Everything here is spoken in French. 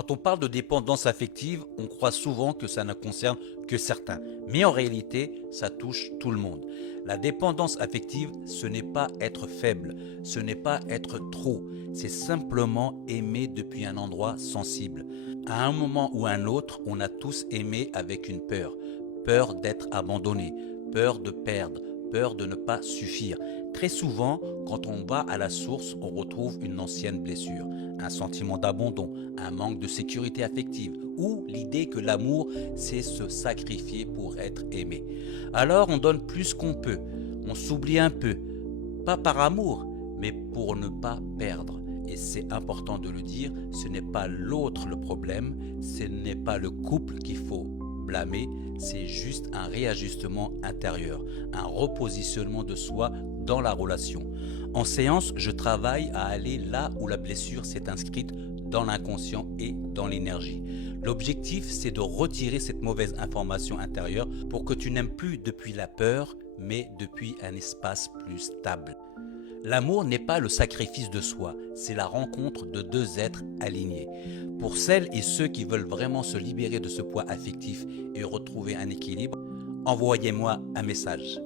Quand on parle de dépendance affective, on croit souvent que ça ne concerne que certains. Mais en réalité, ça touche tout le monde. La dépendance affective, ce n'est pas être faible, ce n'est pas être trop, c'est simplement aimer depuis un endroit sensible. À un moment ou un autre, on a tous aimé avec une peur. Peur d'être abandonné, peur de perdre, peur de ne pas suffire. Très souvent, quand on va à la source, on retrouve une ancienne blessure, un sentiment d'abandon, un manque de sécurité affective ou l'idée que l'amour, c'est se sacrifier pour être aimé. Alors on donne plus qu'on peut, on s'oublie un peu, pas par amour, mais pour ne pas perdre. Et c'est important de le dire, ce n'est pas l'autre le problème, ce n'est pas le couple qu'il faut blâmer, c'est juste un réajustement intérieur, un repositionnement de soi dans la relation. En séance, je travaille à aller là où la blessure s'est inscrite dans l'inconscient et dans l'énergie. L'objectif, c'est de retirer cette mauvaise information intérieure pour que tu n'aimes plus depuis la peur, mais depuis un espace plus stable. L'amour n'est pas le sacrifice de soi, c'est la rencontre de deux êtres alignés. Pour celles et ceux qui veulent vraiment se libérer de ce poids affectif et retrouver un équilibre, envoyez-moi un message.